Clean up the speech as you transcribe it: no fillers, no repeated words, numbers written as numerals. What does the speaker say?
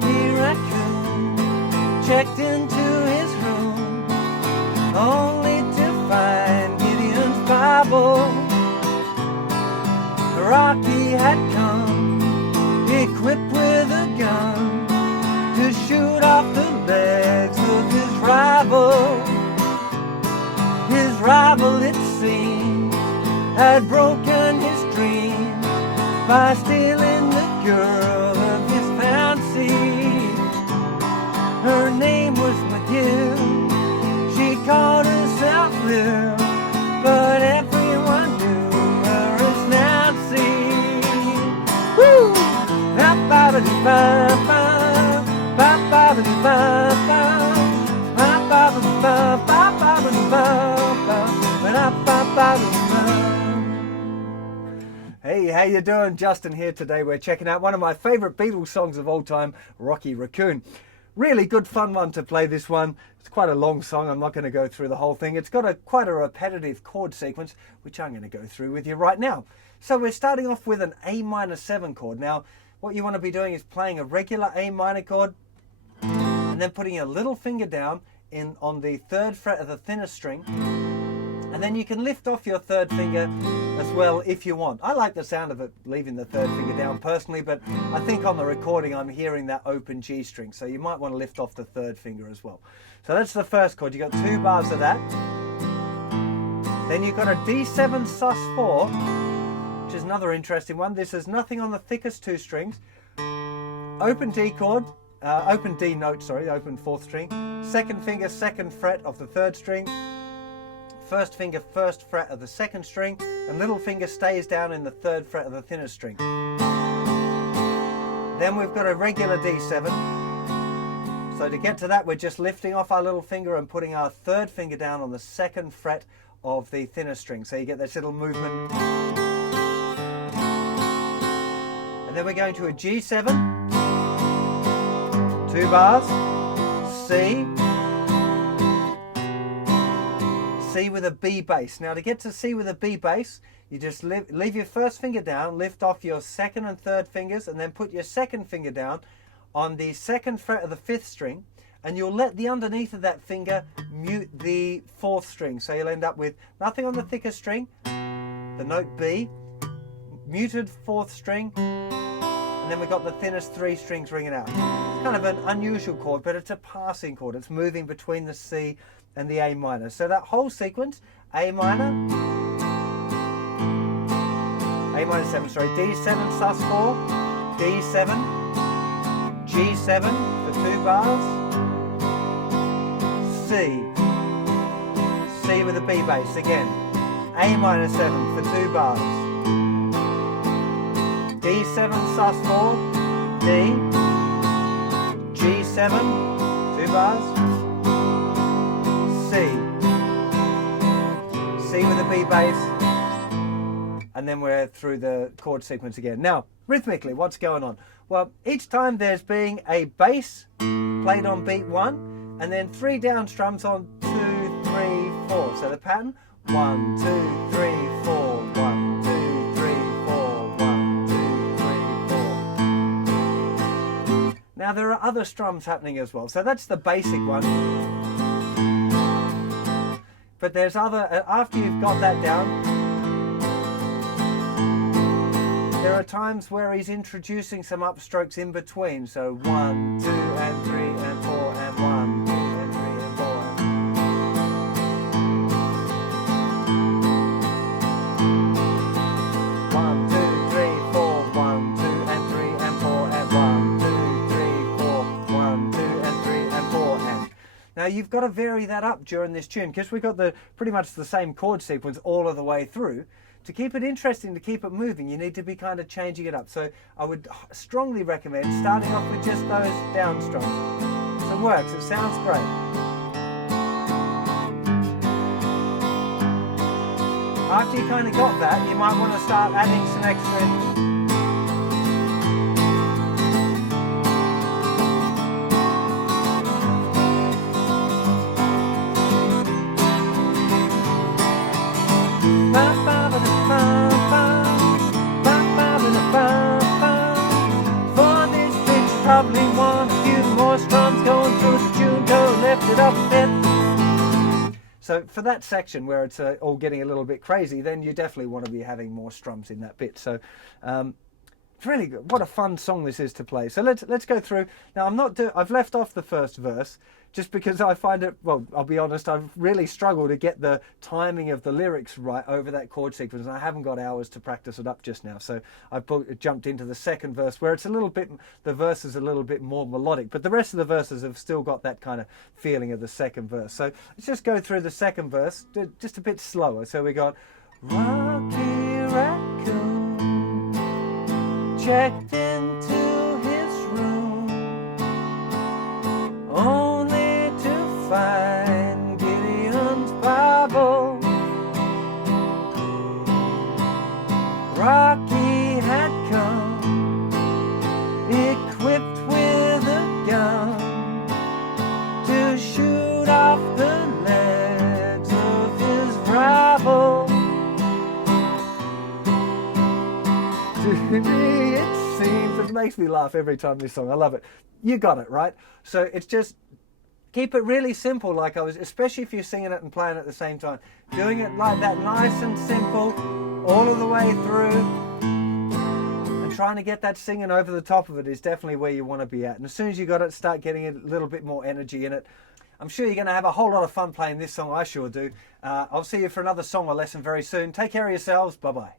Rocky Racoon checked into his room, only to find Gideon's Bible. Rocky had come, equipped with a gun, to shoot off the legs of his rival. His rival, it seems, had broken his dreams by stealing the girl of his fancy. Her name was McGill, she called herself Lil, but everyone knew her as Nancy. Woo! Hey, how you doing? Justin here. Today we're checking out one of my favourite Beatles songs of all time, Rocky Racoon. Really good fun one to play, this one. It's quite a long song. I'm not going to go through the whole thing. It's got quite a repetitive chord sequence, which I'm going to go through with you right now. So we're starting off with an A minor 7 chord. Now, what you want to be doing is playing a regular A minor chord and then putting your little finger down on the 3rd fret of the thinnest string, and then you can lift off your 3rd finger as well if you want. I like the sound of it leaving the 3rd finger down personally, but I think on the recording I'm hearing that open G string, so you might want to lift off the 3rd finger as well. So that's the first chord. You've got 2 bars of that. Then you've got a D7 sus4, which is another interesting one. This is nothing on the thickest 2 strings. Open D chord, open D note, sorry, open 4th string. 2nd finger, 2nd fret of the 3rd string. 1st finger, 1st fret of the 2nd string, and little finger stays down in the 3rd fret of the thinnest string. Then we've got a regular D7. So to get to that, we're just lifting off our little finger and putting our 3rd finger down on the 2nd fret of the thinnest string. So you get this little movement. And then we're going to a G7, 2 bars, C, C with a B bass. Now to get to C with a B bass, you just leave your 1st finger down, lift off your 2nd and 3rd fingers, and then put your 2nd finger down on the 2nd fret of the 5th string, and you'll let the underneath of that finger mute the 4th string. So you'll end up with nothing on the thickest string, the note B, muted 4th string, and then we've got the thinnest 3 strings ringing out. It's kind of an unusual chord, but it's a passing chord. It's moving between the C and the A minor. So that whole sequence, A minor 7, sorry, D7 sus4, D7, G7 for 2 bars, C, C with a B bass again, A minor 7 for 2 bars, D7 sus4, D, G7, 2 bars, C, C with a B bass, and then we're through the chord sequence again. Now, rhythmically, what's going on? Well, each time there's being a bass played on beat 1, and then 3 down strums on 2, 3, 4. So the pattern, 1, 2, 3, 4, 1, 2, 3, 4, 1, 2, 3, 4. Now there are other strums happening as well. So that's the basic one. But there's other, after you've got that down, there are times where he's introducing some upstrokes in between. So 1, 2, and 3, and 4, and 1, 2, and 3, and 4. 1, 2, 3, 4, 1, 2, and 3, and 4, and 1, 2, 3, 4, 1, 2, and 3, and 4, and. Now you've got to vary that up during this tune, because we've got pretty much the same chord sequence all of the way through. To keep it interesting, to keep it moving, you need to be kind of changing it up. So I would strongly recommend starting off with just those down strums. It works, it sounds great. After you kind of got that, you might want to start adding some extra. For this rich lovely one. A few more strums going through the tune, toe, lift it up a bit. So for that section where it's all getting a little bit crazy, then you definitely want to be having more strums in that bit. So it's really good. What a fun song this is to play. So let's go through. Now I've left off the first verse just because I find it, well, I'll be honest, I've really struggled to get the timing of the lyrics right over that chord sequence, and I haven't got hours to practice it up just now. So I've jumped into the second verse where it's a little bit, the verse is a little bit more melodic, but the rest of the verses have still got that kind of feeling of the second verse. So let's just go through the second verse, just a bit slower. So we got Rocky Racoon checked into his room, only to find Gideon's Bible. Rocky had come equipped with a gun to shoot off the legs of his rival. To me it seems, it makes me laugh every time this song, I love it. You got it, right? So it's just, keep it really simple, like I was, especially if you're singing it and playing at the same time. Doing it like that, nice and simple, all of the way through. And trying to get that singing over the top of it is definitely where you want to be at. And as soon as you got it, start getting a little bit more energy in it. I'm sure you're going to have a whole lot of fun playing this song, I sure do. I'll see you for another song or lesson very soon. Take care of yourselves, bye-bye.